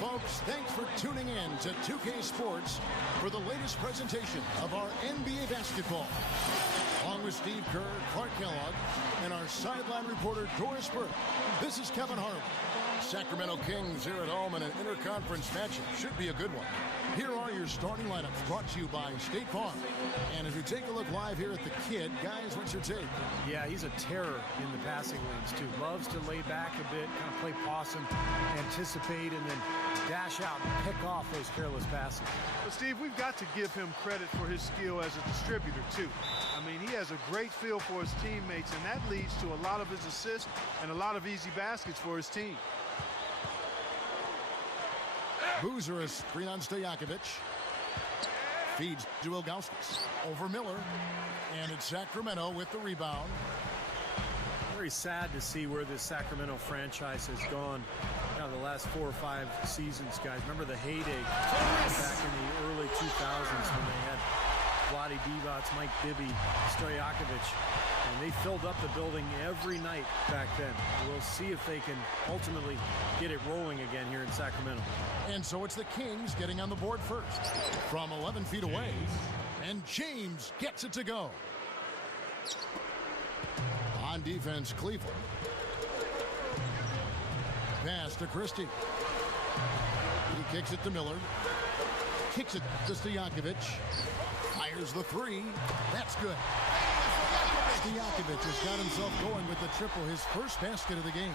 Welcome, folks. Thanks for tuning in to 2K Sports for the latest presentation of our NBA basketball. Along with Steve Kerr, Clark Kellogg, and our sideline reporter, Doris Burke, this is Kevin Harlan. Sacramento Kings here at home in an interconference matchup. Should be a good one. Here are your starting lineups brought to you by State Farm. And as we take a look live here at the Kid, guys, what's your take? Yeah, he's a terror in the passing lanes, too. Loves to lay back a bit, kind of play possum, anticipate, and then dash out and pick off those careless passes. But, Steve, we've got to give him credit for his skill as a distributor, too. I mean, he has a great feel for his teammates, and that leads to a lot of his assists and a lot of easy baskets for his team. Boozer is screen on Stojakovic. Feeds to Ilgauskas. Over Miller. And it's Sacramento with the rebound. Very sad to see where this Sacramento franchise has gone the last 4 or 5 seasons, guys. Remember the heyday back in the early 2000s when they had Vlade Divac, Mike Bibby, Stojakovic. And they filled up the building every night back then. We'll see if they can ultimately get it rolling again here in Sacramento. And so it's the Kings getting on the board first. From 11 feet away. And James gets it to go. On defense, Cleveland. Pass to Christie. He kicks it to Miller. Kicks it to Stojakovic. Fires the three. That's good. Stojakovic has got himself going with the triple, his first basket of the game.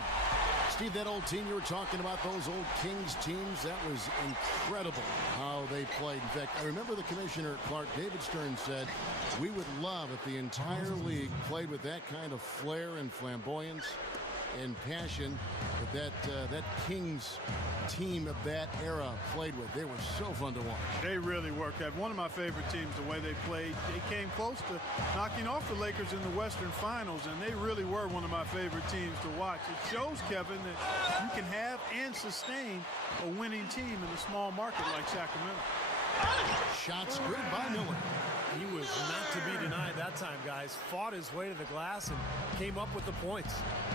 Steve, that old team you were talking about, those old Kings teams, that was incredible how they played. In fact, I remember the commissioner, Clark David Stern, said, we would love if the entire league played with that kind of flair and flamboyance and passion that Kings team of that era played with. They were so fun to watch. They really were, Kev. One of my favorite teams, the way they played. They came close to knocking off the Lakers in the Western Finals, and they really were one of my favorite teams to watch. It shows, Kevin, that you can have and sustain a winning team in a small market like Sacramento. Shots good by Miller. He was not to be denied that time, guys. Fought his way to the glass and came up with the points.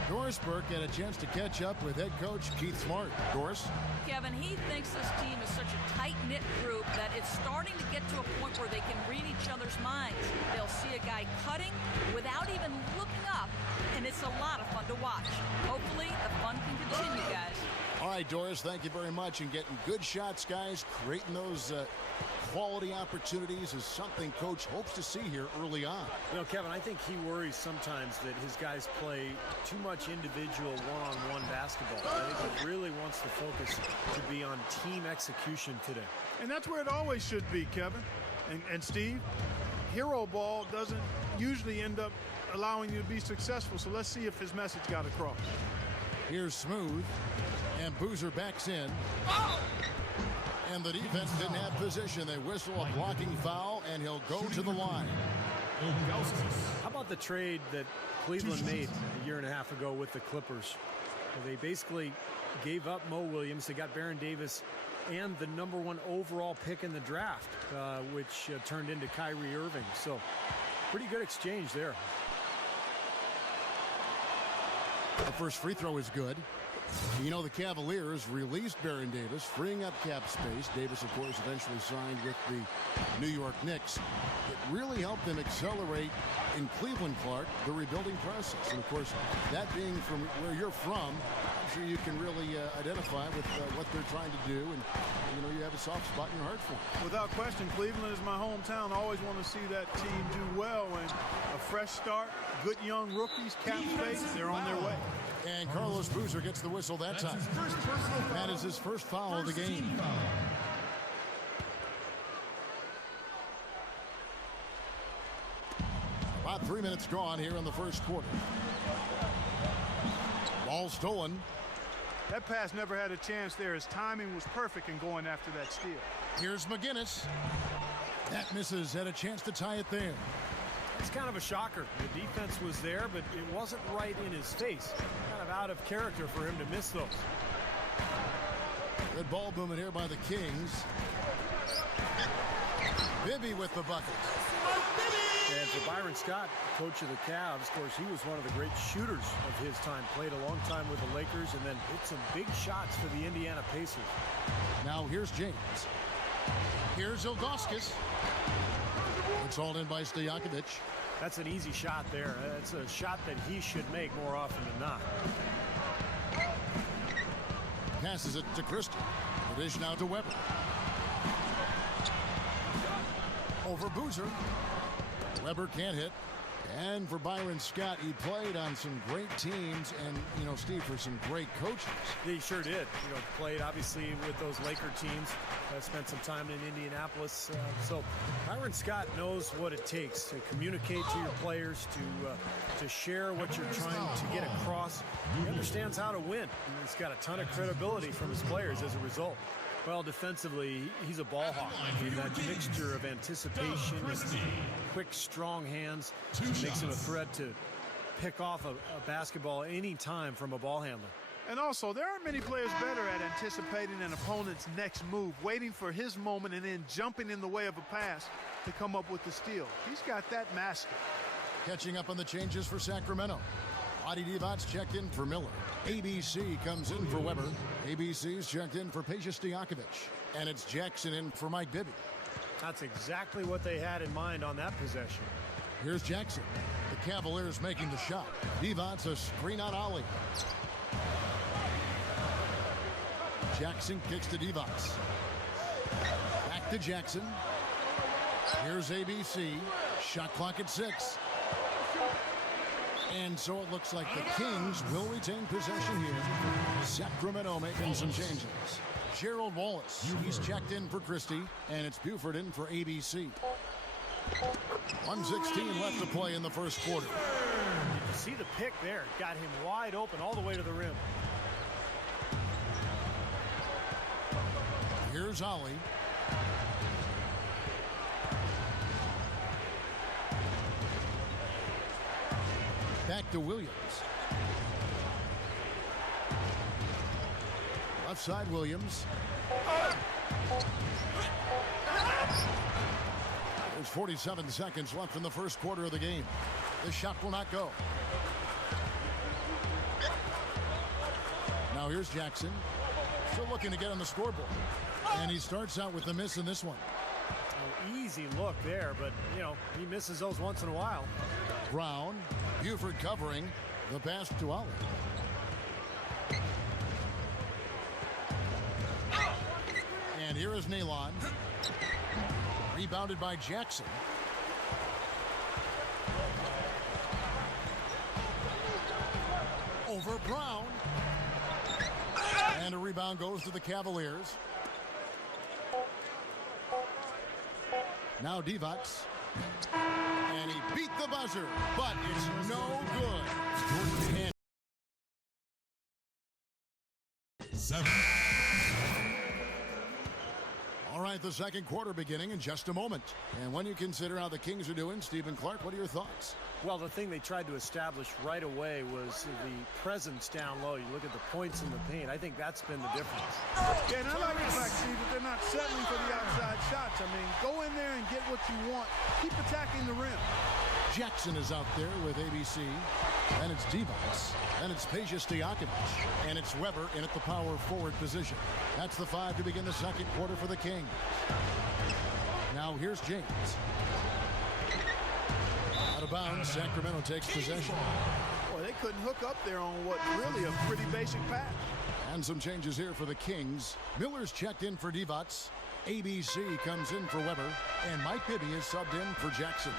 Doris Burke had a chance to catch up with head coach Keith Smart. Doris? Kevin, he thinks this team is such a tight-knit group that it's starting to get to a point where they can read each other's minds. They'll see a guy cutting without even looking up, and it's a lot of fun to watch. Hopefully, the fun can continue, guys. All right, Doris, thank you very much. And getting good shots, guys, creating those quality opportunities is something Coach hopes to see here early on. You know, Kevin, I think he worries sometimes that his guys play too much individual one-on-one basketball. I think he really wants the focus to be on team execution today. And that's where it always should be, Kevin. And Steve, hero ball doesn't usually end up allowing you to be successful, so let's see if his message got across. Here's Smooth, and Boozer backs in. And the defense didn't have position. They whistle a blocking foul, and he'll go to the line. How about the trade that Cleveland made a year and a half ago with the Clippers? They basically gave up Mo Williams. They got Baron Davis and the #1 overall pick in the draft, which turned into Kyrie Irving. So pretty good exchange there. The first free throw is good. You know, the Cavaliers released Baron Davis, freeing up cap space. Davis, of course, eventually signed with the New York Knicks. It really helped them accelerate in Cleveland, Clark, the rebuilding process. And, of course, that being from where you're from, I'm sure you can really identify with what they're trying to do. And, you know, you have a soft spot in your heart for them. Without question, Cleveland is my hometown. I always want to see that team do well. And a fresh start, good young rookies, cap space, they're on their way. And Carlos Boozer gets the whistle that time. That is his first foul of the game. About 3 minutes gone here in the first quarter. Ball stolen. That pass never had a chance there. His timing was perfect in going after that steal. Here's McGinnis. That misses. Had a chance to tie it there. It's kind of a shocker. The defense was there, but it wasn't right in his face. Kind of out of character for him to miss those. Good ball movement here by the Kings. Bibby with the bucket. And for Byron Scott, coach of the Cavs, of course, he was one of the great shooters of his time. Played a long time with the Lakers and then hit some big shots for the Indiana Pacers. Now here's James. Here's Ilgauskas. It's all in by Stojakovic. That's an easy shot there. That's a shot that he should make more often than not. Passes it to Christie. The dish now to Weber. Over Boozer. Weber can't hit. And for Byron Scott, he played on some great teams and, you know, Steve, for some great coaches. He sure did. You know, played obviously with those Laker teams. Spent some time in Indianapolis. So Byron Scott knows what it takes to communicate to your players, to share what you're trying to get across. He understands how to win. And he's got a ton of credibility from his players as a result. Well, defensively, he's a ball hawk. I mean, that mixture of anticipation and quick, strong hands makes him a threat to pick off a basketball any time from a ball handler. And also, there aren't many players better at anticipating an opponent's next move, waiting for his moment and then jumping in the way of a pass to come up with the steal. He's got that mastered. Catching up on the changes for Sacramento. Adi Divac checked in for Miller. ABC comes in for Weber. ABC's checked in for Peja Stojakovic. And it's Jackson in for Mike Bibby. That's exactly what they had in mind on that possession. Here's Jackson. The Cavaliers making the shot. Divac a screen on Ollie. Jackson kicks to Divac. Back to Jackson. Here's ABC. Shot clock at 6. And so it looks like the Kings will retain possession here. Sacramento making some changes. Gerald Wallace, he's checked in for Christie, and it's Buford in for ABC. 1:16 left to play in the first quarter. You see the pick there. Got him wide open all the way to the rim. Here's Ollie. Back to Williams. Left side Williams. There's 47 seconds left in the first quarter of the game. This shot will not go. Now here's Jackson. Still looking to get on the scoreboard. And he starts out with the miss in this one. Easy look there, but, you know, he misses those once in a while. Brown, Buford covering, the pass to Ollie. And here is Nalon. Rebounded by Jackson. Over Brown. And a rebound goes to the Cavaliers. Now Divac. And he beat the buzzer, but it's no good. 7. All right, the second quarter beginning in just a moment. And when you consider how the Kings are doing, Stephen Clark, what are your thoughts? Well, the thing they tried to establish right away was the presence down low. You look at the points in the paint. I think that's been the difference. Yeah, and I like the fact, Steve, that they're not settling for the outside shots. I mean, go in there and get what you want. Keep attacking the rim. Jackson is out there with ABC. And it's Divac. And it's Peja Stojakovic. And it's Weber in at the power forward position. That's the 5 to begin the second quarter for the Kings. Now here's James. Out of bounds, Sacramento takes possession. Boy, they couldn't hook up there on what really a pretty basic pass. And some changes here for the Kings. Miller's checked in for Divac. ABC comes in for Weber. And Mike Bibby is subbed in for Jackson.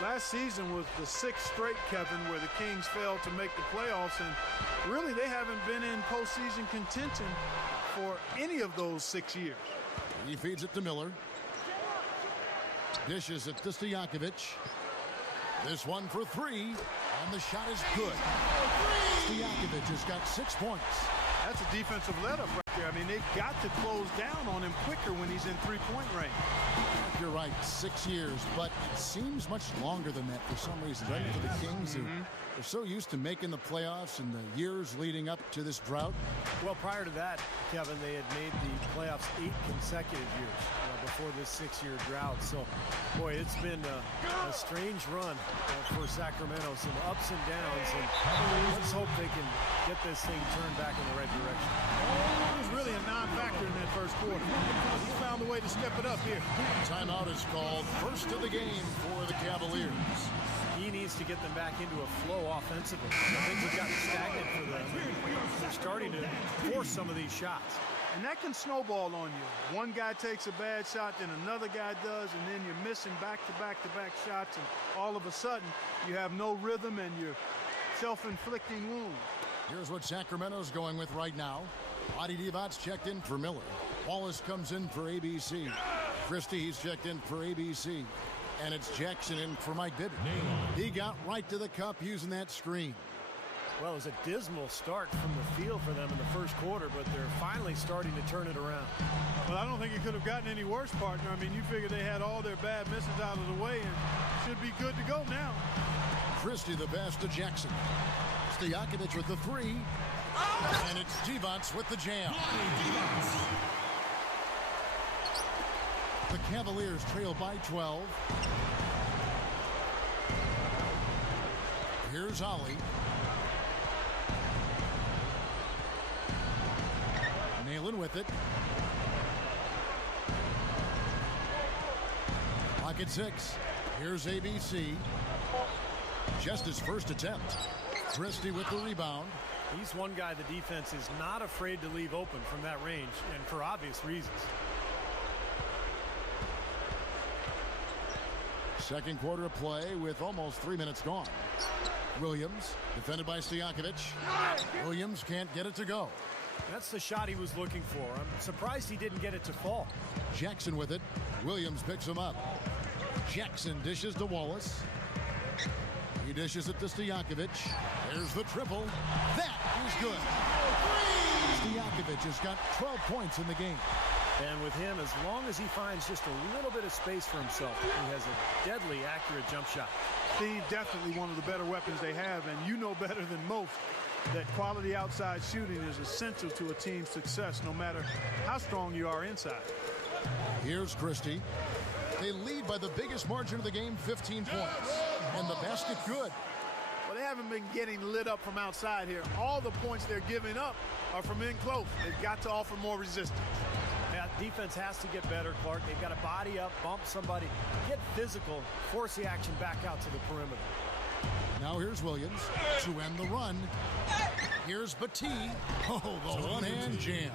Last season was the 6th straight, Kevin, where the Kings failed to make the playoffs, and really they haven't been in postseason contention for any of those 6 years. He feeds it to Miller. Dishes it to Stojakovic. This one for 3, and the shot is good. Stojakovic has got 6 points. That's a defensive let-up right there. I mean, they've got to close down on him quicker when he's in three-point range. You're right, 6 years, but it seems much longer than that for some reason. Right for the Kings, they're so used to making the playoffs in the years leading up to this drought. Well, prior to that, Kevin, they had made the playoffs 8 consecutive years before this 6-year drought. So, boy, it's been a strange run for Sacramento. Some ups and downs, and let's hope they can get this thing turned back in the right direction. He was really a non-factor in that first quarter. He found a way to step it up here. Timeout is called. First of the game for the Cavaliers. He needs to get them back into a flow offensively. Things have gotten stagnant for them. They're starting to force some of these shots. And that can snowball on you. One guy takes a bad shot, then another guy does, and then you're missing back-to-back-to-back shots, and all of a sudden you have no rhythm and you're self-inflicting wounds. Here's what Sacramento's going with right now. Adi Divac's checked in for Miller. Wallace comes in for ABC. Christie, he's checked in for ABC. And it's Jackson in for Mike Bibby. He got right to the cup using that screen. Well, it was a dismal start from the field for them in the first quarter, but they're finally starting to turn it around. Well, I don't think it could have gotten any worse, partner. I mean, you figure they had all their bad misses out of the way and should be good to go now. Christie the pass to Jackson. Stojakovic with the three. And it's Divac with the jam. The Cavaliers trail by 12. Here's Ollie. Nailing with it. Pocket 6. Here's ABC. Just his first attempt. Christie with the rebound. He's one guy the defense is not afraid to leave open from that range, and for obvious reasons. Second quarter of play with almost 3 minutes gone. Williams, defended by Stojakovic. Williams can't get it to go. That's the shot he was looking for. I'm surprised he didn't get it to fall. Jackson with it. Williams picks him up. Jackson dishes to Wallace. He dishes it to Stojakovic. There's the triple. That is good. Stojakovic has got 12 points in the game. And with him, as long as he finds just a little bit of space for himself, he has a deadly accurate jump shot. Steve, definitely one of the better weapons they have, and you know better than most that quality outside shooting is essential to a team's success, no matter how strong you are inside. Here's Christie. They lead by the biggest margin of the game, 15 points. And the basket good. Well, they haven't been getting lit up from outside here. All the points they're giving up are from in close. They've got to offer more resistance. Yeah, defense has to get better, Clark. They've got to body up, bump somebody, get physical, force the action back out to the perimeter. Now here's Williams to end the run. Here's Battie. Oh, the one-hand jam.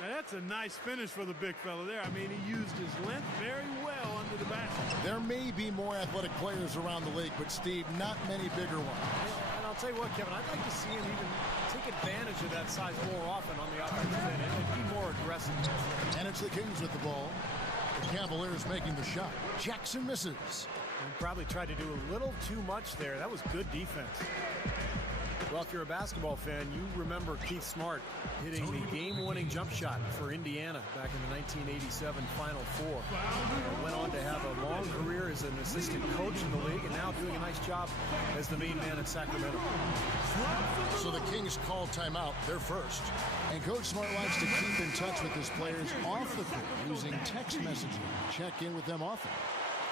Now that's a nice finish for the big fella there. I mean, he used his length very well under the basket. There may be more athletic players around the league, but Steve, not many bigger ones. And I'll tell you what, Kevin, I'd like to see him even take advantage of that size more often on the offensive end and be more aggressive. And it's the Kings with the ball. The Cavaliers making the shot. Jackson misses. He probably tried to do a little too much there. That was good defense. Well, if you're a basketball fan, you remember Keith Smart hitting the game-winning jump shot for Indiana back in the 1987 Final Four. Went on to have a long career as an assistant coach in the league and now doing a nice job as the main man at Sacramento. So the Kings call timeout, their first. And Coach Smart likes to keep in touch with his players off the court using text messaging. Check in with them often.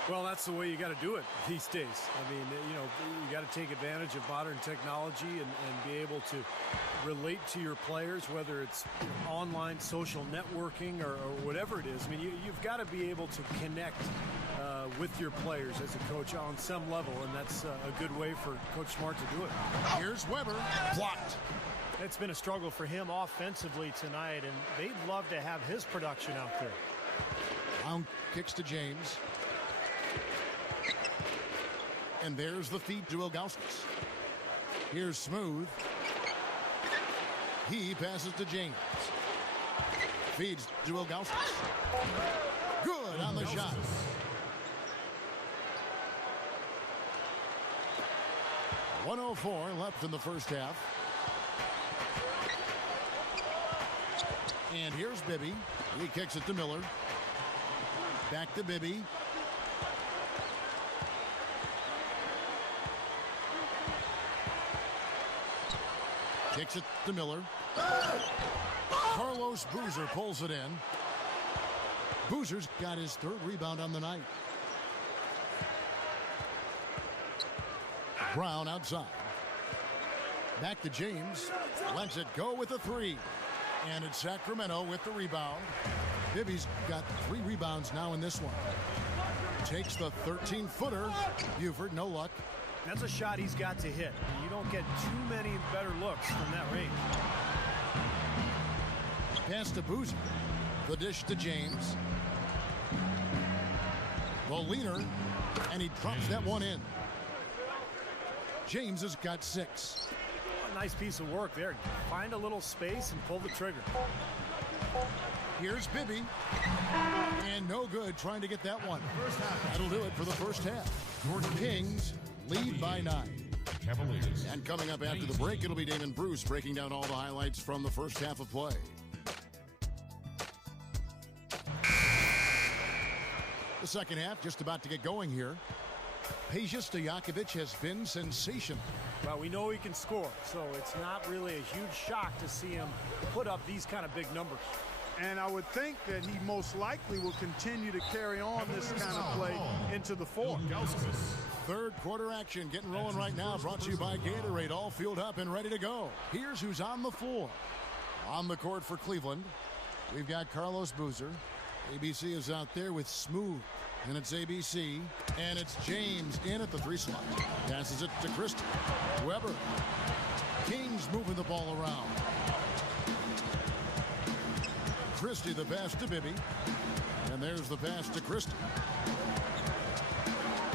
Well, that's the way you got to do it these days. I mean, you know, you got to take advantage of modern technology and be able to relate to your players, whether it's online social networking or whatever it is. I mean, you've got to be able to connect with your players as a coach on some level, and that's a good way for Coach Smart to do it. Here's Weber, blocked. It's been a struggle for him offensively tonight, and they'd love to have his production out there. Brown kicks to James. And there's the feed to Ilgauskas. Here's Smooth. He passes to James. Feeds to Ilgauskas. Good on the shot. .104 left in the first half. And here's Bibby. He kicks it to Miller. Back to Bibby. Kicks it to Miller. Carlos Boozer pulls it in. Boozer's got his third rebound on the night. Brown outside. Back to James. Lets it go with a three. And it's Sacramento with the rebound. Bibby's got 3 rebounds now in this one. Takes the 13-footer. Buford, no luck. That's a shot he's got to hit. You don't get too many better looks from that range. Pass to Boozer. The dish to James. The leaner. And he drops that one in. James has got 6. A nice piece of work there. Find a little space and pull the trigger. Here's Bibby. And no good trying to get that one. That'll do it for the first half. Kings lead by 9. Cavaliers. And coming up after the break, it'll be Damon Bruce breaking down all the highlights from the first half of play. The second half just about to get going here. Peja Stojakovic has been sensational. Well, we know he can score, so it's not really a huge shock to see him put up these kind of big numbers. And I would think that he most likely will continue to carry on this kind of play into the fourth. Third quarter action getting rolling right now, brought to you by Gatorade, all fueled up and ready to go. Here's who's on the floor. On the court for Cleveland, we've got Carlos Boozer. ABC is out there with Smooth, and it's ABC, and it's James in at the 3 slot. Passes it to Christie. Weber. Kings moving the ball around. Christie the pass to Bibby. And there's the pass to Christie.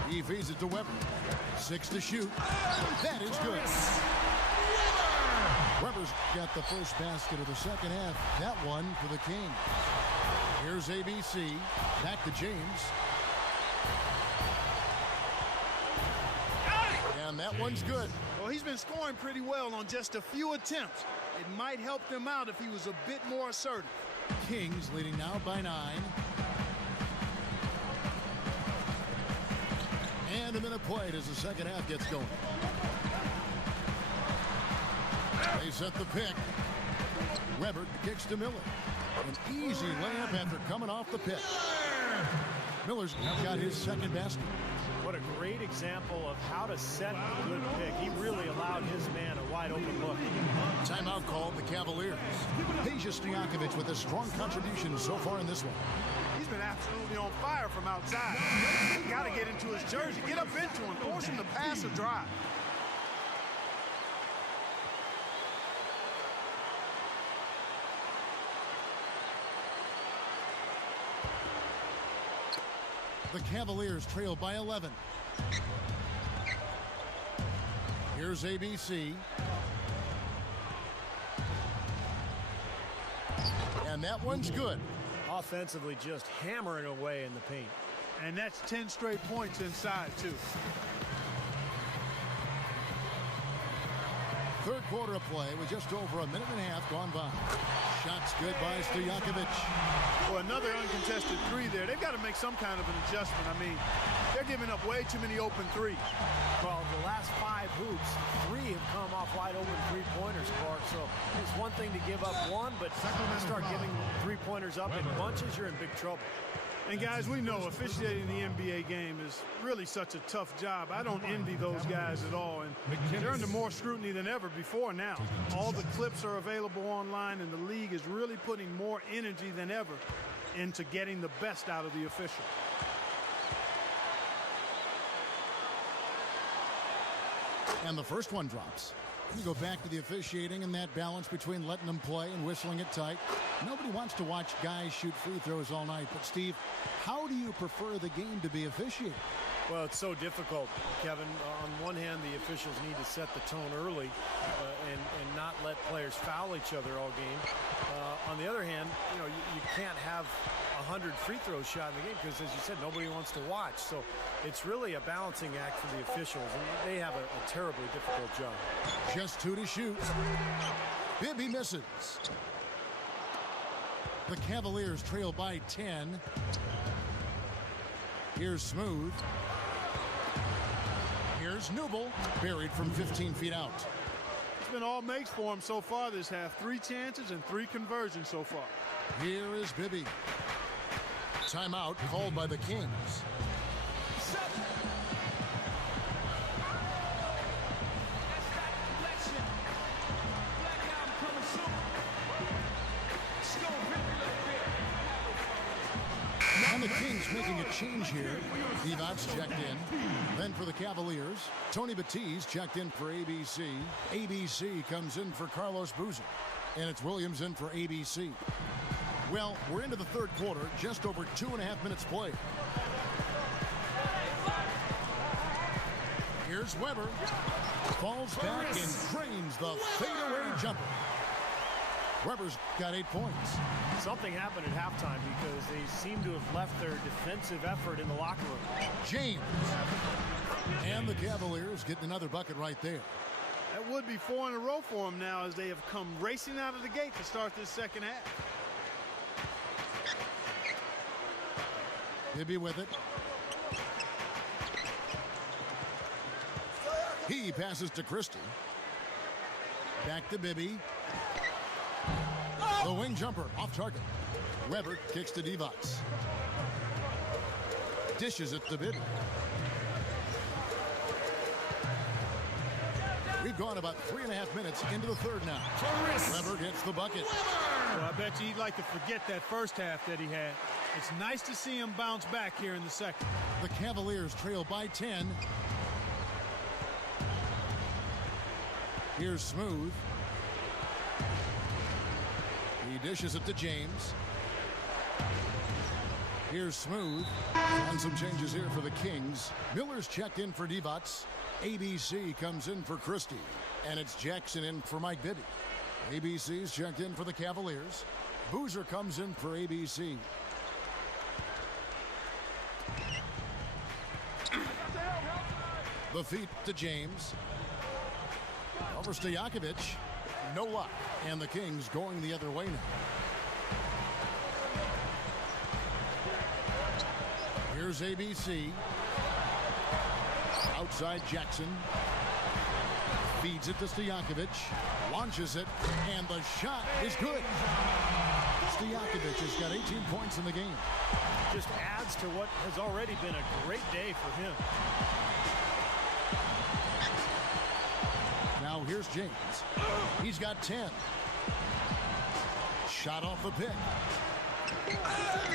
He feeds it to Weber. 6 to shoot. That is good. Weber's got the first basket of the second half. That one for the Kings. Here's ABC. Back to James. And that one's good. Well, he's been scoring pretty well on just a few attempts. It might help them out if he was a bit more assertive. Kings leading now by 9. And a minute played as the second half gets going. They set the pick. Weber kicks to Miller. An easy layup after coming off the pick. Miller's got his second basket. What a great example of how to set a good pick. He really allowed his man a wide open look. Timeout called the Cavaliers. Peja Stojakovic with a strong contribution so far in this one. He's been absolutely on fire from outside. He's got to get into his jersey, get up into him, force him to pass or drive. The Cavaliers trail by 11. Here's ABC. And that one's good. Offensively, just hammering away in the paint. And that's 10 straight points inside, too. Third quarter of play with just over a minute and a half gone by. Shots good by Stojakovic. Well, another uncontested 3 there. They've got to make some kind of an adjustment. I mean, they're giving up way too many open 3s. Well, the last 5 hoops, 3 have come off wide open 3-pointers, Clark. So it's one thing to give up one, but start giving 3-pointers up in bunches, you're in big trouble. And guys, we know officiating the NBA game is really such a tough job. I don't envy those guys at all, and they're under more scrutiny than ever before now. All the clips are available online, and the league is really putting more energy than ever into getting the best out of the official. And the first one drops. You go back to the officiating and that balance between letting them play and whistling it tight. Nobody wants to watch guys shoot free throws all night. But, Steve, how do you prefer the game to be officiated? Well, it's so difficult, Kevin. On one hand, the officials need to set the tone early and not let players foul each other all game. On the other hand, you can't have 100 free throws shot in the game because, as you said, nobody wants to watch. So it's really a balancing act for the officials, and they have a terribly difficult job. Just 2 to shoot. Bibby misses. The Cavaliers trail by 10. Here's Smooth. Here's Newble, buried from 15 feet out. It's been all makes for him so far this half. 3 chances and 3 conversions so far. Here is Bibby. Timeout called by the Kings. And the Kings making a change here. Divac checked in. Then for the Cavaliers, Tony Batiste checked in for ABC. ABC comes in for Carlos Boozer. And it's Williams in for ABC. Well, we're into the third quarter, just over 2.5 minutes played. Here's Weber. Falls back and drains the fadeaway jumper. Weber's got 8 points. Something happened at halftime because they seem to have left their defensive effort in the locker room. James. And the Cavaliers getting another bucket right there. That would be 4 in a row for them now as they have come racing out of the gate to start this second half. Bibby with it. He passes to Christie. Back to Bibby. The wing jumper off target. Weber kicks to Divac. Dishes it to Bibby. We've gone about 3.5 minutes into the third now. Weber gets the bucket. Well, I bet you he'd like to forget that first half that he had. It's nice to see him bounce back here in the second. The Cavaliers trail by 10. Here's Smooth. He dishes it to James. Here's Smooth. And some changes here for the Kings. Miller's checked in for Divac. ABC comes in for Christie. And it's Jackson in for Mike Bibby. ABC's checked in for the Cavaliers. Boozer comes in for ABC. The feet to James. Over Stojakovic. No luck. And the Kings going the other way now. Here's ABC. Outside Jackson. Feeds it to Stojakovic. Launches it. And the shot is good. Stojakovic has got 18 points in the game. Just adds to what has already been a great day for him. Now here's James. He's got 10. Shot off the pick.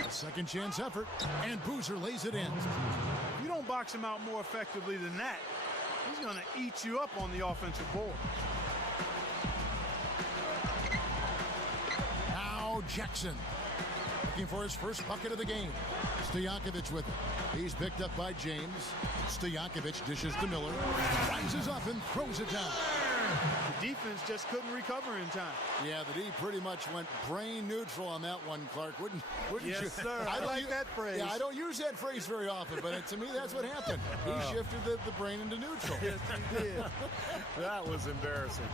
A second chance effort. And Boozer lays it in. If you don't box him out more effectively than that, he's going to eat you up on the offensive board. Now Jackson. Looking for his first bucket of the game. Stojakovic with it. He's picked up by James. Stojakovic dishes to Miller. Rises up and throws it down. The defense just couldn't recover in time. Yeah, the D pretty much went brain neutral on that one, Clark. Wouldn't yes, you? Sir. I like that phrase. Yeah, I don't use that phrase very often, but to me, that's what happened. He shifted the brain into neutral. Yes, he did. That was embarrassing.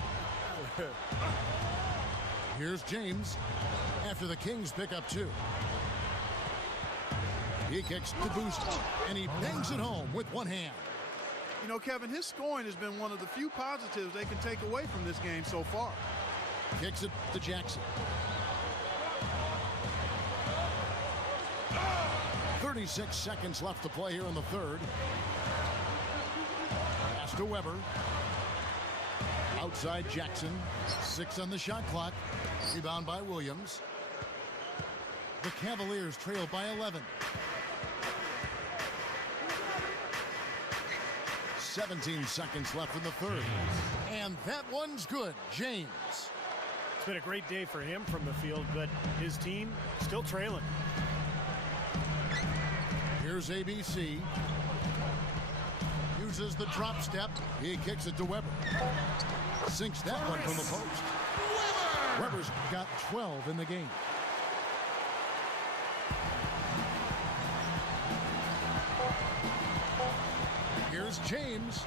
Here's James after the Kings pick up 2. He kicks to Boozer, and he bangs it home with one hand. You know, Kevin, his scoring has been one of the few positives they can take away from this game so far. Kicks it to Jackson. 36 seconds left to play here in the third. Pass to Weber. Outside Jackson. 6 on the shot clock. Rebound by Williams. The Cavaliers trail by 11. 17 seconds left in the third. And that one's good. James. It's been a great day for him from the field, but his team still trailing. Here's ABC. Uses the drop step. He kicks it to Weber. Sinks that one from the post. Weber's got 12 in the game. Here's James.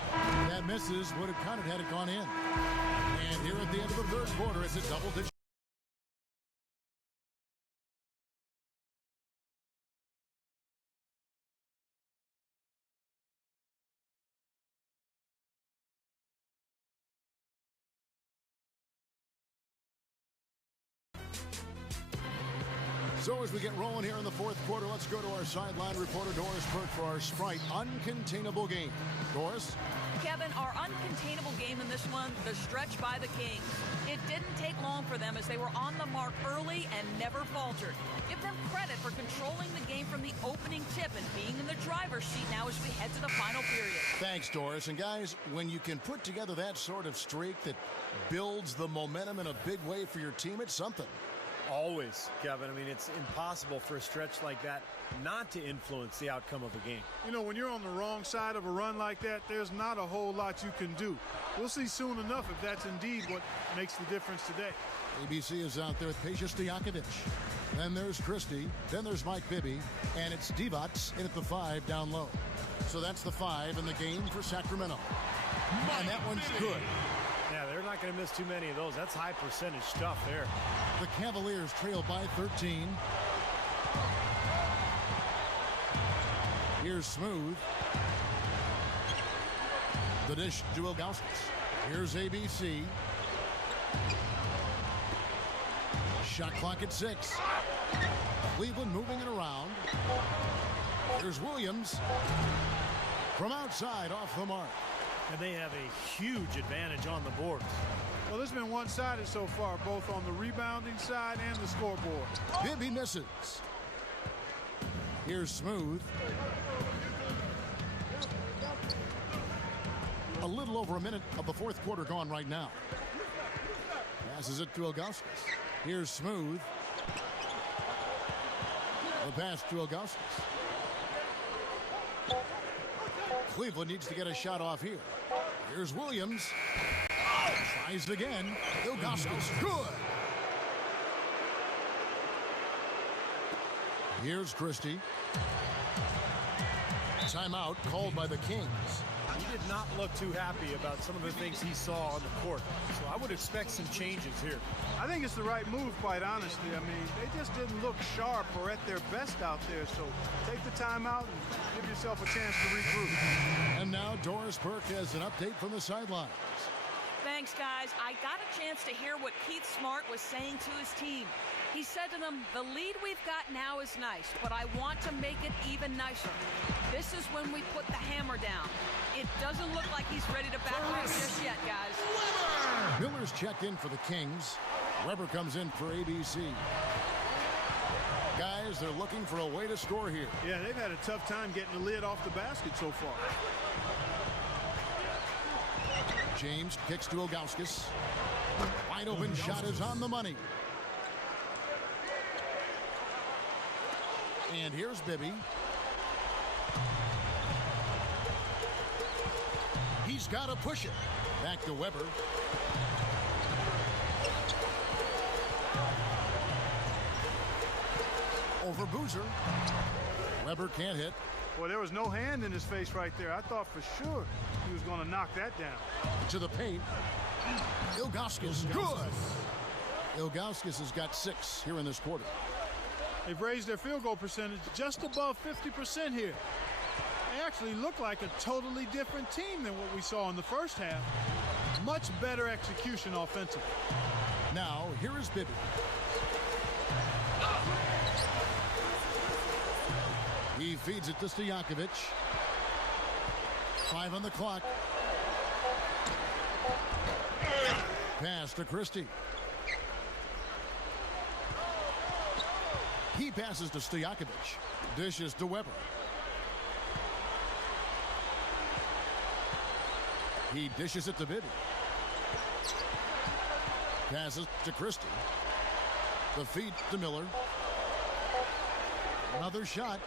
That misses. Would have counted had it gone in. And here at the end of the third quarter, it's a double-digit. So as we get rolling here in the fourth quarter, let's go to our sideline reporter, Doris Burke, for our Sprite Uncontainable Game. Doris? Kevin, our uncontainable game in this one, the stretch by the Kings. It didn't take long for them as they were on the mark early and never faltered. Give them credit for controlling the game from the opening tip and being in the driver's seat now as we head to the final period. Thanks, Doris. And guys, when you can put together that sort of streak that builds the momentum in a big way for your team, it's something. Always, Kevin. I mean, it's impossible for a stretch like that not to influence the outcome of a game. You know, when you're on the wrong side of a run like that, there's not a whole lot you can do. We'll see soon enough if that's indeed what makes the difference today. ABC is out there with Peja Stojakovic. Then there's Christie. Then there's Mike Bibby. And it's Divac in at the 5 down low. So that's the 5 in the game for Sacramento. And that one's good. Yeah, they're not going to miss too many of those. That's high percentage stuff there. The Cavaliers trail by 13. Here's Smooth. The dish to Ilgauskas. Here's ABC. Shot clock at 6. Cleveland moving it around. Here's Williams. From outside, off the mark. And they have a huge advantage on the boards. Well, this has been one-sided so far, both on the rebounding side and the scoreboard. Bibby misses. Here's Smooth. A little over a minute of the fourth quarter gone right now. Passes it to Ilgauskas. Here's Smooth. The pass to Ilgauskas. Cleveland needs to get a shot off here. Here's Williams. Tries again. Ilgauskas. Good. Here's Christie. Timeout called by the Kings. He did not look too happy about some of the things he saw on the court. So I would expect some changes here. I think it's the right move, quite honestly. I mean, they just didn't look sharp or at their best out there. So take the timeout and give yourself a chance to regroup. And now Doris Burke has an update from the sidelines. Thanks, guys. I got a chance to hear what Keith Smart was saying to his team. He said to them, the lead we've got now is nice, but I want to make it even nicer. This is when we put the hammer down. It doesn't look like he's ready to back off just yet, guys. Miller's checked in for the Kings. Weber comes in for ABC. Guys, they're looking for a way to score here. Yeah, they've had a tough time getting the lid off the basket so far. James kicks to Ilgauskas. Wide open shot is on the money. And here's Bibby. He's got to push it. Back to Weber. Over Boozer. Weber can't hit. Boy, there was no hand in his face right there. I thought for sure he was going to knock that down. To the paint. Ilgauskas. Good. Ilgauskas has got 6 here in this quarter. They've raised their field goal percentage just above 50% here. They actually look like a totally different team than what we saw in the first half. Much better execution offensively. Now, here is Bibby. He feeds it to Stojakovic. 5 on the clock. Pass to Christie. He passes to Stojakovic. Dishes to Weber. He dishes it to Bibby. Passes to Christie. The feed to Miller. Another shot.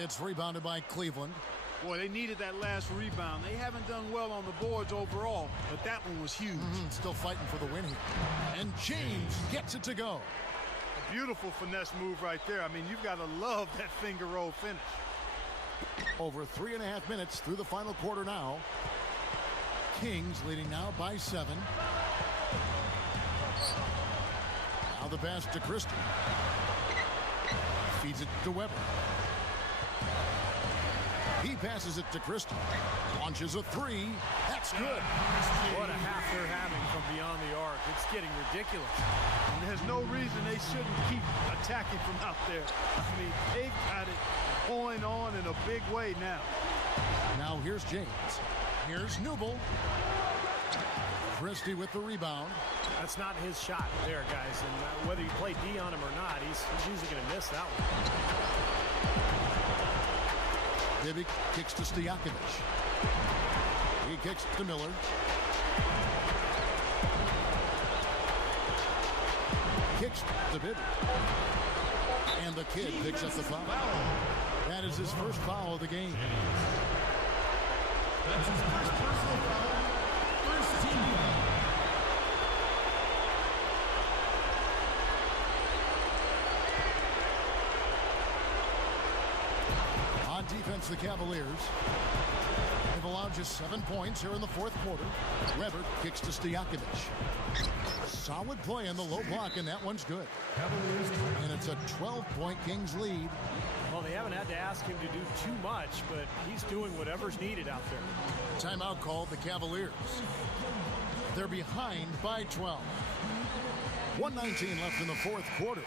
It's rebounded by Cleveland. Boy, they needed that last rebound. They haven't done well on the boards overall, but that one was huge. Still fighting for the win here. And James gets it to go. A beautiful finesse move right there. I mean, you've got to love that finger roll finish. Over 3.5 minutes through the final quarter now. Kings leading now by 7. Now the pass to Christie. Feeds it to Weber. He passes it to Christie. Launches a 3. That's good. What a half they're having from beyond the arc. It's getting ridiculous. And there's no reason they shouldn't keep attacking from out there. I mean, they've got it going on in a big way now. Now here's James. Here's Newble. Christie with the rebound. That's not his shot there, guys. And whether you play D on him or not, he's usually going to miss that one. Divic kicks to Stojakovic. He kicks to Miller. Kicks to Bibb. And the kid picks up the foul. That is his first foul of the game. That's his first personal foul. First team foul. On defense, the Cavaliers have allowed just 7 points here in the fourth quarter. Weber kicks to Stojakovic. Solid play in the low block, and that one's good. And it's a 12-point Kings lead. Well, they haven't had to ask him to do too much, but he's doing whatever's needed out there. Timeout called the Cavaliers. They're behind by 12. 1:19 left in the fourth quarter.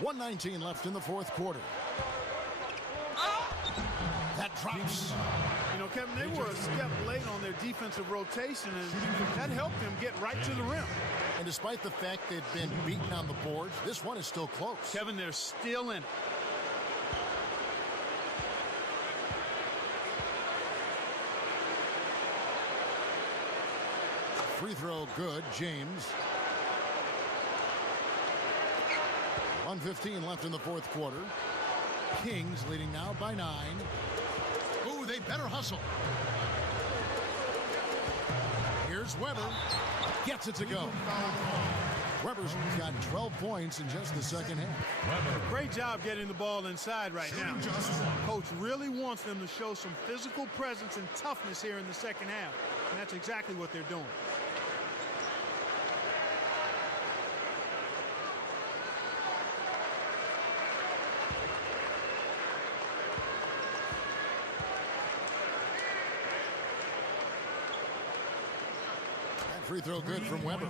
.119 left in the fourth quarter. That drops. You know, Kevin, they were a step late on their defensive rotation, and that helped them get right to the rim. And despite the fact they've been beaten on the boards, this one is still close. Kevin, they're still in it. Free throw good, James. 1:15 left in the fourth quarter. Kings leading now by 9. Ooh, they better hustle. Here's Weber. Gets it to go. Weber's got 12 points in just the second half. Great job getting the ball inside right now. Coach really wants them to show some physical presence and toughness here in the second half. And that's exactly what they're doing. Free throw good from Weber.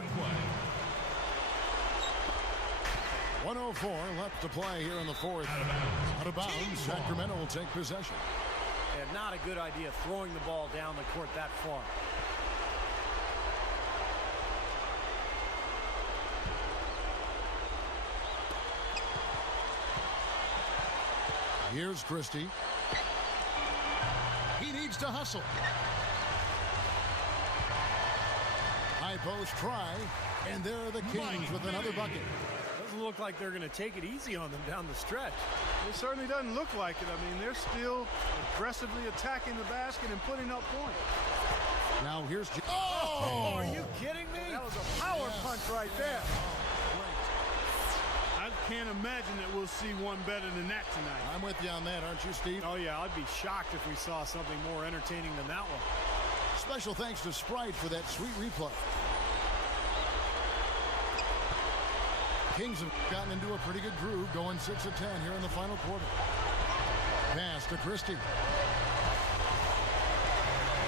1:04 left to play here in the fourth. Out of bounds, Sacramento will take possession. Yeah, not a good idea throwing the ball down the court that far. Here's Christie. He needs to hustle. High post try, and there are the Kings with another bucket. Doesn't look like they're going to take it easy on them down the stretch. It certainly doesn't look like it. I mean, they're still aggressively attacking the basket and putting up points. Now here's... Oh! Are you kidding me? That was a power punch right there. I can't imagine that we'll see one better than that tonight. I'm with you on that, aren't you, Steve? Oh, yeah, I'd be shocked if we saw something more entertaining than that one. Special thanks to Sprite for that sweet replay. Kings have gotten into a pretty good groove, going 6 of 10 here in the final quarter. Pass to Christie.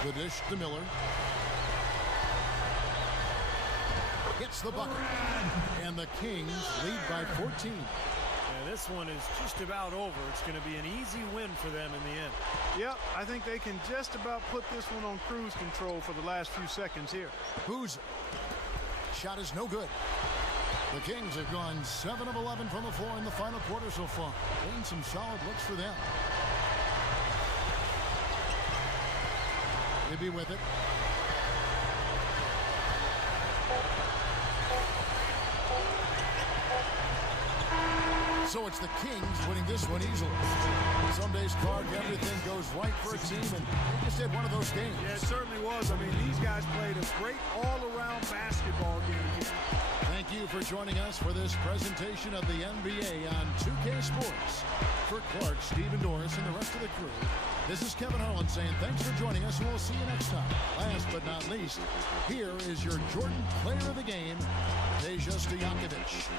The dish to Miller. Gets the bucket. And the Kings lead by 14. Yeah, this one is just about over. It's going to be an easy win for them in the end. Yep, I think they can just about put this one on cruise control for the last few seconds here. Boozer. Shot is no good. The Kings have gone 7 of 11 from the floor in the final quarter so far. Getting some solid looks for them. Maybe with it. So it's the Kings winning this one easily. Some days, Clark, everything goes right for a team, and they just had one of those games. Yeah, it certainly was. I mean, these guys played a great all-around basketball game. Thank you for joining us for this presentation of the NBA on 2K Sports. For Clark, Stephen Norris, and the rest of the crew, this is Kevin Harlan saying thanks for joining us, and we'll see you next time. Last but not least, here is your Jordan Player of the Game, Peja Stojakovic.